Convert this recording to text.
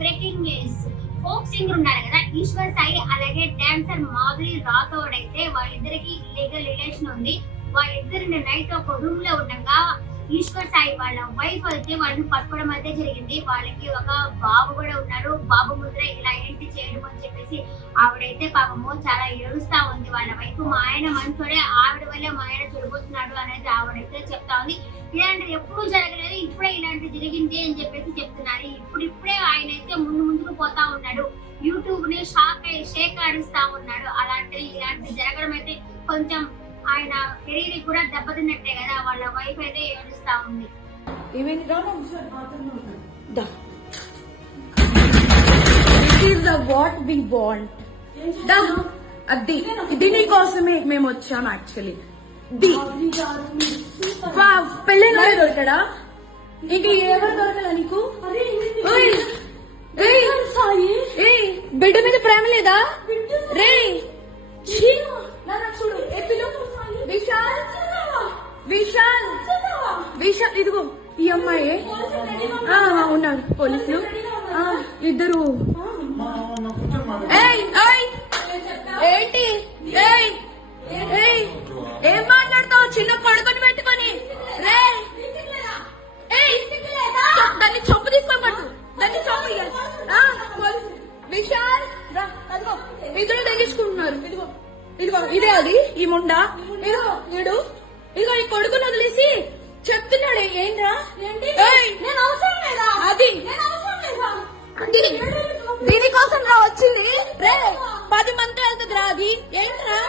Breaking news. Folk singer ఉన్నారు కదా ఈశ్వర్ సాయి, అలాగే డాన్సర్ మాధురి రాథోడ్ అయితే వాళ్ళిద్దరికి ఇల్లీగల్ రిలేషన్ ఉంది. వాళ్ళిద్దరిని నైట్ ఒక రూమ్ లో ఉండగా ఈశ్వర్ సాయి వాళ్ళ వైఫ్ అయితే వాళ్ళని పట్టుకోవడం అయితే జరిగింది. వాళ్ళకి ఒక బాబు కూడా ఉన్నారు. బాబు ముద్ర ఇలా ఏంటి చేయడం అని చెప్పేసి ఆవిడైతే పాపము చాలా ఏడుస్తా ఉంది. వాళ్ళ వైఫ్ మా ఆయన మంచోడే, ఆవిడ వల్లే మా ఆయన చెడిపోతున్నాడు అనేది ఆవిడైతే చెప్తా ఉంది. ఇలాంటిది ఎప్పుడు జరగలేదు, ఇప్పుడే ఇలాంటి జరిగింది అని చెప్పేసి చెప్తున్నారు. ఇప్పుడే ఆయన అయితే ముందుకు పోతా ఉన్నాడు. యూట్యూబ్ ని షేక్ ఆడిస్తా ఉన్నాడు. ఇలాంటి జరగడం అయితే కొంచెం ఆయన కెరీర్ కూడా దెబ్బతిన్నట్టే కదా. వాళ్ళ వైఫ్ అయితే ఏడుస్తా ఉంది. ఇది నీకోసమే మేము వచ్చాం. యాక్చువల్లీ పెళ్ళి దొరకడా? ఇంక ఎవరు దొరకదా నీకు? బిడ్డ మీద ప్రేమ లేదా రే? విశాల్ విశాల్ విశాల్ ఇదిగో ఈ అమ్మాయి ఉన్నారు పోలీసులు ఇద్దరు. ఏంటి ఏం మాట్లాడతావు? చిన్న కొడుకుని పెట్టుకొని రే దాన్ని చొప్పు తీసుకొని పట్టు, దాన్ని చొప్పు. విశాల్ అదిగో ఇద్దరు తెగించుకుంటున్నారు. ఇదిగో ఇదే అది ఈ ముండా. ఇదిగో ఈ కొడుకుని వదిలేసి చెప్తున్నాడు. ఏంట్రా అది దీనికోసం రా వచ్చింది. రే 10 మంది వెళ్తుంది రా. అది ఏంట్రా